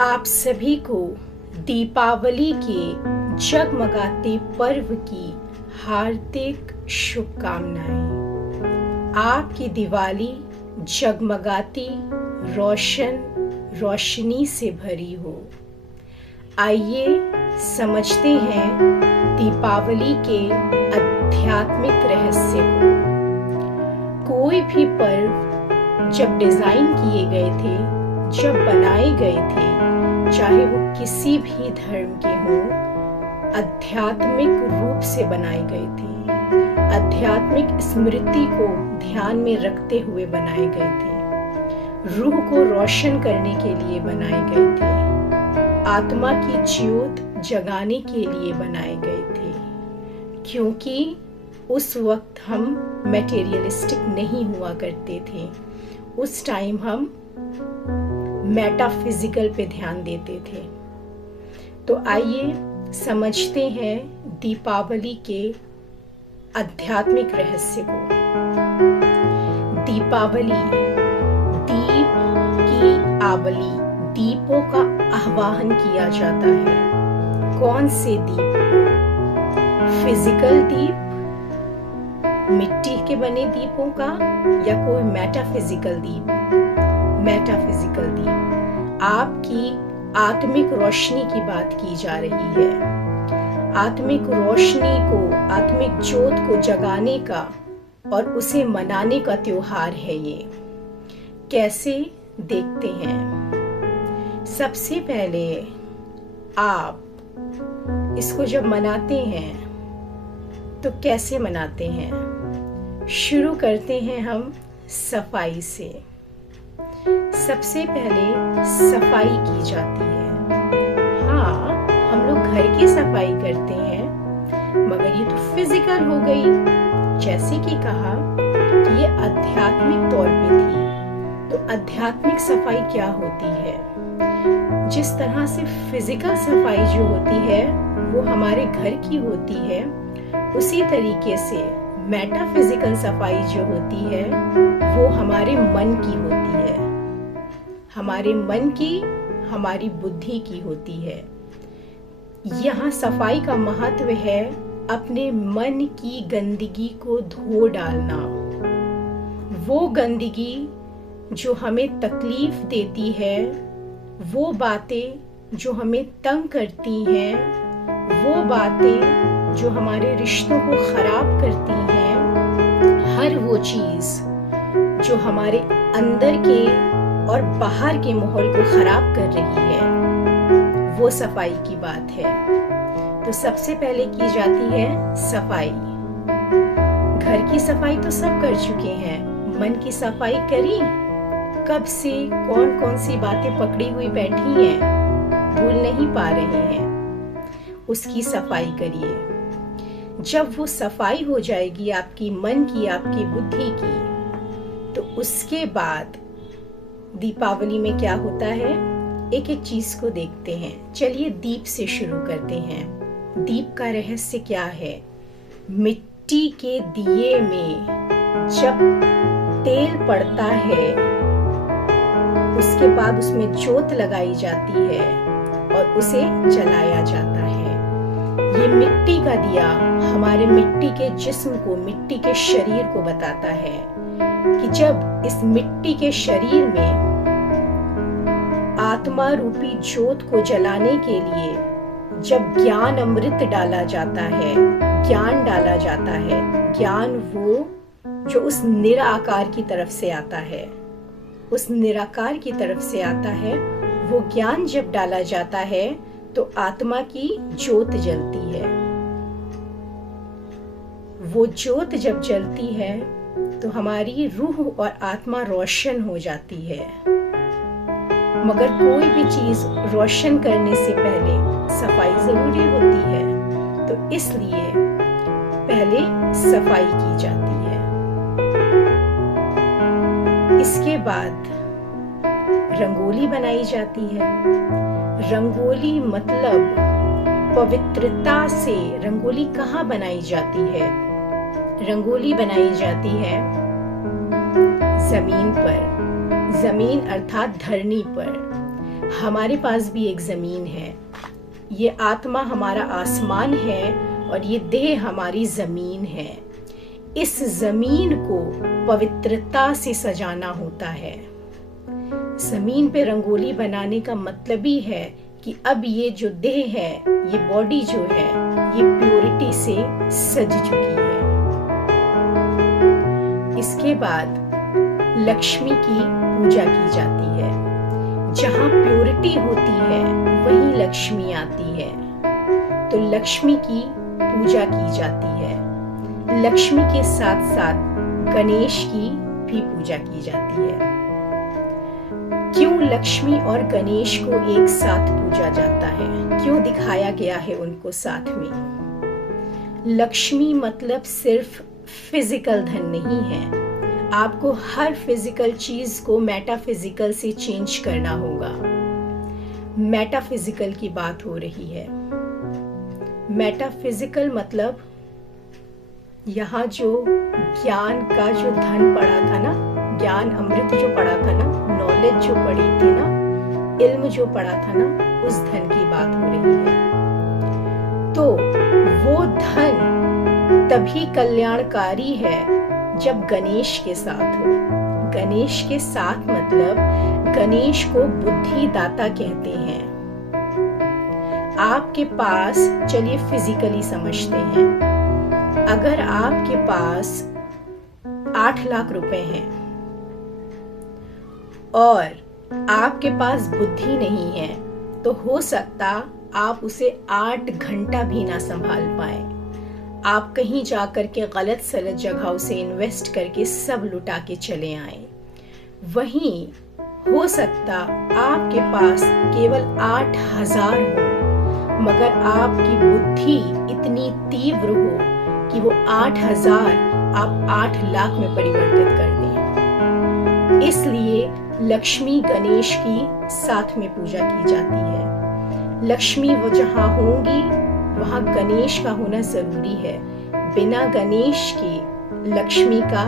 आप सभी को दीपावली के जगमगाते पर्व की हार्दिक शुभकामनाएं। आपकी दिवाली जगमगाती रोशनी से भरी हो। आइए समझते हैं दीपावली के आध्यात्मिक रहस्य को। कोई भी पर्व जब डिजाइन किए गए थे, जब बनाए गए थे, चाहे वो किसी भी धर्म के हों, आध्यात्मिक रूप से बनाए गए थे। आध्यात्मिक स्मृति को ध्यान में रखते हुए बनाए गए थे। रूह को रोशन करने के लिए बनाए गए थे। आत्मा की ज्योत जगाने के लिए बनाए गए थे। क्योंकि उस वक्त हम मटेरियलिस्टिक नहीं हुआ करते थे। उस टाइम हम मेटाफिजिकल पे ध्यान देते थे। तो आइए समझते हैं दीपावली के आध्यात्मिक रहस्य को। दीपावली, दीप की आवली, दीपों का आह्वान किया जाता है। कौन से दीप? फिजिकल दीप, मिट्टी के बने दीपों का, या कोई मेटाफिजिकल दीप? मेटाफिजिकल दीप। आपकी आत्मिक रोशनी की बात की जा रही है। आत्मिक रोशनी को, आत्मिक ज्योत को जगाने का और उसे मनाने का त्योहार है ये। कैसे? देखते हैं। सबसे पहले आप इसको जब मनाते हैं तो कैसे मनाते हैं? शुरू करते हैं हम सफाई से। सबसे पहले सफाई की जाती है। हाँ, हम लोग घर की सफाई करते हैं, मगर ये तो फिजिकल हो गई। जैसे कि कहा कि ये आध्यात्मिक तौर पे थी, तो आध्यात्मिक सफाई क्या होती है? जिस तरह से फिजिकल सफाई जो होती है वो हमारे घर की होती है, उसी तरीके से मेटाफिजिकल सफाई जो होती है वो हमारे मन की होती है। हमारे मन की, हमारी बुद्धि की होती है। यहाँ सफाई का महत्व है अपने मन की गंदगी को धो डालना। वो गंदगी जो हमें तकलीफ देती है, वो बातें जो हमें तंग करती हैं, वो बातें जो हमारे रिश्तों को खराब करती हैं, हर वो चीज जो हमारे अंदर के और बाहर के माहौल को खराब कर रही है, वो सफाई की बात है। तो सबसे पहले की जाती है सफाई। घर की सफाई तो सब कर चुके हैं, मन की सफाई करी? कब से कौन कौन सी बातें पकड़ी हुई बैठी हैं, भूल नहीं पा रहे हैं, उसकी सफाई करिए। जब वो सफाई हो जाएगी आपकी मन की, आपकी बुद्धि की, तो उसके बाद दीपावली में क्या होता है, एक एक चीज को देखते हैं। चलिए दीप से शुरू करते हैं। दीप का रहस्य क्या है? मिट्टी के दिए में जब तेल पड़ता है, उसके बाद उसमें जोत लगाई जाती है और उसे जलाया जाता है। ये मिट्टी का दिया हमारे मिट्टी के जिस्म को, मिट्टी के शरीर को बताता है कि जब इस मिट्टी के शरीर में आत्मा रूपी ज्योत को जलाने के लिए जब ज्ञान अमृत डाला जाता है, ज्ञान डाला जाता है, ज्ञान वो जो उस निराकार की तरफ से आता है, उस निराकार की तरफ से आता है, वो ज्ञान जब डाला जाता है तो आत्मा की ज्योत जलती है। वो ज्योत जब जलती है तो हमारी रूह और आत्मा रोशन हो जाती है। मगर कोई भी चीज रोशन करने से पहले सफाई जरूरी होती है, तो इसलिए पहले सफाई की जाती है। इसके बाद रंगोली बनाई जाती है। रंगोली मतलब पवित्रता से। रंगोली कहाँ बनाई जाती है? रंगोली बनाई जाती है जमीन पर। जमीन अर्थात धरनी पर। हमारे पास भी एक ज़मीन है। ये आत्मा हमारा आसमान है और ये देह हमारी ज़मीन है। इस ज़मीन को पवित्रता से सजाना होता है। ज़मीन पे रंगोली बनाने का मतलब ही है कि अब ये जो देह है, ये बॉडी जो है, ये प्योरिटी से सज चुकी है। इसके बाद लक्ष्मी की पूजा की जाती है। जहाँ प्योरिटी होती है वहीं लक्ष्मी आती है, तो लक्ष्मी की पूजा की जाती है। लक्ष्मी के साथ साथ गणेश की भी पूजा की जाती है। क्यों लक्ष्मी और गणेश को एक साथ पूजा जाता है? क्यों दिखाया गया है उनको साथ में? लक्ष्मी मतलब सिर्फ फिजिकल धन नहीं है। आपको हर फिजिकल चीज को मेटाफिजिकल से चेंज करना होगा। मेटाफिजिकल की बात हो रही है। मेटाफिजिकल मतलब यहाँ जो ज्ञान का जो धन पड़ा था ना, ज्ञान अमृत जो पड़ा था ना, नॉलेज जो पड़ी थी ना, इल्म जो पड़ा था ना, उस धन की बात हो रही है। तो वो धन तभी कल्याणकारी है जब गणेश के साथ हो। गणेश के साथ मतलब गणेश को बुद्धि दाता कहते हैं। आपके पास, चलिए फिजिकली समझते हैं, अगर आपके पास 8 लाख रुपए हैं और आपके पास बुद्धि नहीं है, तो हो सकता आप उसे 8 घंटा भी ना संभाल पाए। आप कहीं जाकर के गलत सलत जगहों से इन्वेस्ट करके सब लुटा के चले आए। वहीं हो सकता आपके पास केवल 8,000 हो, मगर आपकी बुद्धि इतनी तीव्र हो कि वो 8,000 आप 8 लाख में परिवर्तित कर दें। इसलिए लक्ष्मी गणेश की साथ में पूजा की जाती है। लक्ष्मी वो जहाँ होंगी वहां गणेश का होना जरूरी है। बिना गणेश के लक्ष्मी का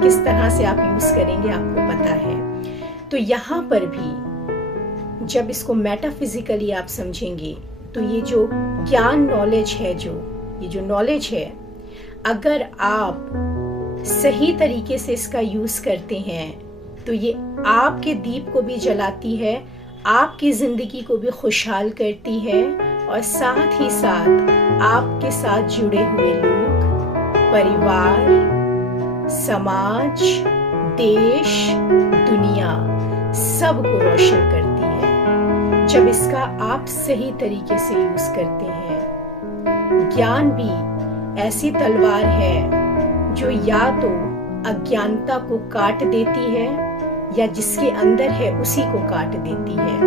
किस तरह से आप यूज करेंगे आपको पता है। तो यहाँ पर भी जब इसको मेटाफिजिकली आप समझेंगे, तो ये जो ज्ञान नॉलेज है, ये जो नॉलेज है, अगर आप सही तरीके से इसका यूज करते हैं तो ये आपके दीप को भी जलाती है, आपकी जिंदगी को भी खुशहाल करती है और साथ ही साथ आपके साथ जुड़े हुए लोग, परिवार, समाज, देश, दुनिया सबको रोशन करती है जब इसका आप सही तरीके से यूज करते हैं। ज्ञान भी ऐसी तलवार है जो या तो अज्ञानता को काट देती है या जिसके अंदर है उसी को काट देती है।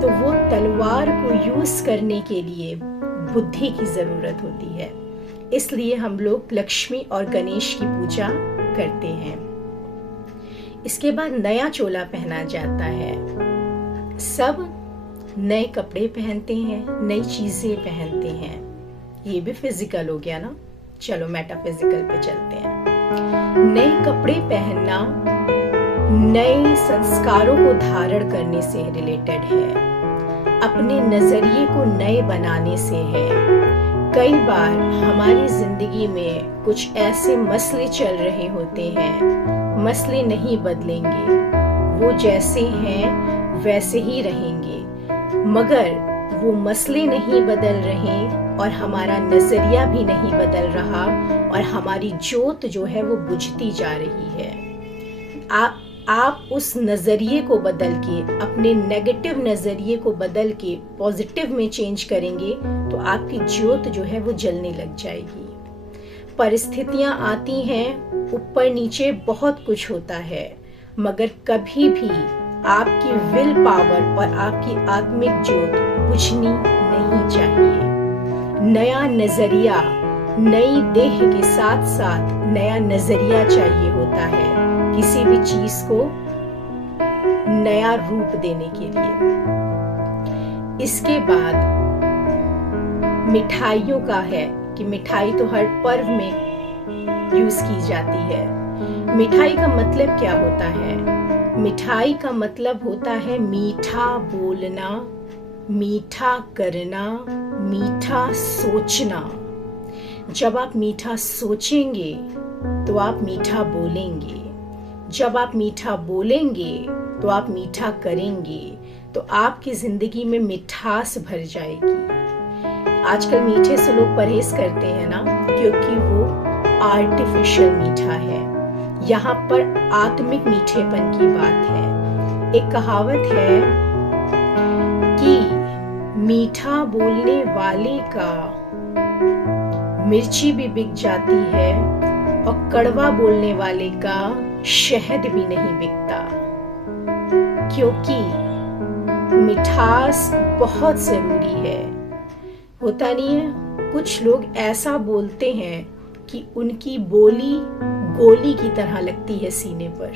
तो वो तलवार को यूज करने के लिए बुद्धि की जरूरत होती है। इसलिए हम लोग लक्ष्मी और गणेश की पूजा करते हैं। इसके बाद नया चोला पहना जाता है। सब नए कपड़े पहनते हैं, नई चीजें पहनते हैं। ये भी फिजिकल हो गया ना। चलो मेटाफिजिकल पे चलते हैं। नए कपड़े पहनना नए संस्कारों को धारण करने से रिलेटेड है, अपने नजरिए को नए बनाने से है। कई बार हमारी जिंदगी में कुछ ऐसे मसले चल रहे होते हैं, मसले नहीं बदलेंगे, वो जैसे हैं वैसे ही रहेंगे, मगर वो मसले नहीं बदल रहे और हमारा नजरिया भी नहीं बदल रहा और हमारी जोत जो है वो बुझती जा रही है। आप उस नजरिए को बदल के, अपने नेगेटिव नजरिए को बदल के पॉजिटिव में चेंज करेंगे तो आपकी ज्योत जो है वो जलने लग जाएगी। परिस्थितियां आती हैं, ऊपर नीचे बहुत कुछ होता है, मगर कभी भी आपकी विल पावर और आपकी आत्मिक ज्योत बुझनी नहीं चाहिए। नया नजरिया, नई देह के साथ साथ नया नजरिया चाहिए होता है किसी भी चीज को नया रूप देने के लिए। इसके बाद मिठाइयों का है कि मिठाई तो हर पर्व में यूज की जाती है। मिठाई का मतलब क्या होता है? मिठाई का मतलब होता है मीठा बोलना, मीठा करना, मीठा सोचना। जब आप मीठा सोचेंगे तो आप मीठा बोलेंगे, जब आप मीठा बोलेंगे तो आप मीठा करेंगे, तो आपकी जिंदगी में मिठास भर जाएगी। आजकल मीठे से लोग परहेज करते हैं ना, क्योंकि वो आर्टिफिशियल मीठा है। यहाँ पर आत्मिक मीठेपन की बात है। एक कहावत है कि मीठा बोलने वाले का मिर्ची भी बिक जाती है और कड़वा बोलने वाले का शहद भी नहीं बिकता, क्योंकि मिठास बहुत जरूरी है। होता नहीं है, कुछ लोग ऐसा बोलते हैं कि उनकी बोली गोली की तरह लगती है सीने पर,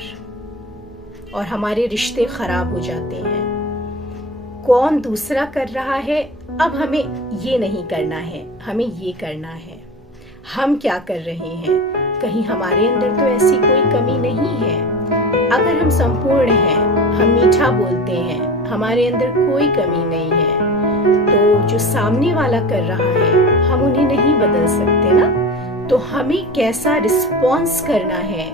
और हमारे रिश्ते खराब हो जाते हैं। कौन दूसरा कर रहा है, अब हमें ये नहीं करना है, हमें ये करना है। हम क्या कर रहे हैं, कहीं हमारे अंदर तो ऐसी कोई कमी नहीं है। अगर हम संपूर्ण हैं, हम मीठा बोलते हैं, हमारे अंदर कोई कमी नहीं है, तो जो सामने वाला कर रहा है हम उन्हें नहीं बदल सकते ना। तो हमें कैसा रिस्पॉन्स करना है,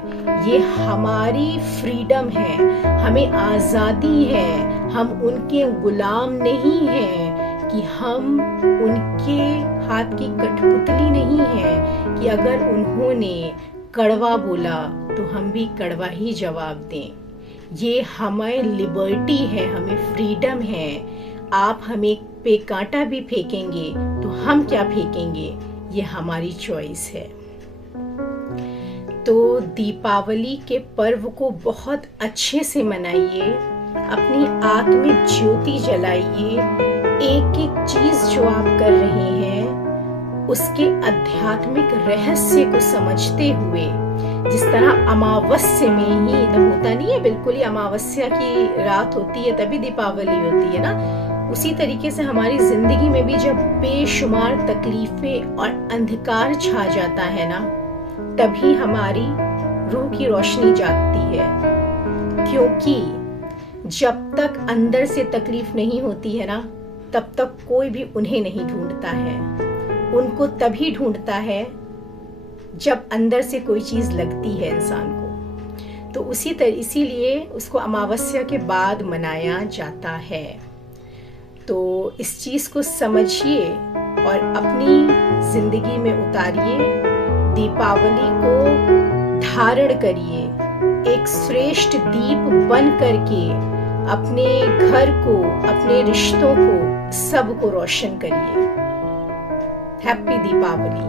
ये हमारी फ्रीडम है, हमें आज़ादी है। हम उनके गुलाम नहीं हैं कि हम उनके हाथ की कठपुतली नहीं है कि अगर उन्होंने कड़वा बोला तो हम भी कड़वा ही जवाब दें। ये हमें लिबर्टी है, हमें फ्रीडम है। आप हमें पे कांटा भी फेंकेंगे तो हम क्या फेंकेंगे, ये हमारी चॉइस है। तो दीपावली के पर्व को बहुत अच्छे से मनाइए, अपनी आत्मिक ज्योति जलाइए। एक एक चीज जो आप कर रहे हैं उसके आध्यात्मिक रहस्य को समझते हुए, जिस तरह अमावस्या में ही होता नहीं है, बिल्कुल ही अमावस्या की रात होती है तभी दीपावली होती है ना, उसी तरीके से हमारी जिंदगी में भी जब बेशुमार तकलीफें और अंधकार छा जाता है ना, तभी हमारी रूह की रोशनी जागती है। क्योंकि जब तक अंदर से तकलीफ नहीं होती है ना, तब तक कोई भी उन्हें नहीं ढूंढता है। उनको तभी ढूंढता है जब अंदर से कोई चीज लगती है इंसान को। तो इसीलिए उसको अमावस्या के बाद मनाया जाता है। तो इस चीज को समझिए और अपनी जिंदगी में उतारिए। दीपावली को धारण करिए, एक श्रेष्ठ दीप बन करके अपने घर को, अपने रिश्तों को, सबको रोशन करिए। हैप्पी दीपावली।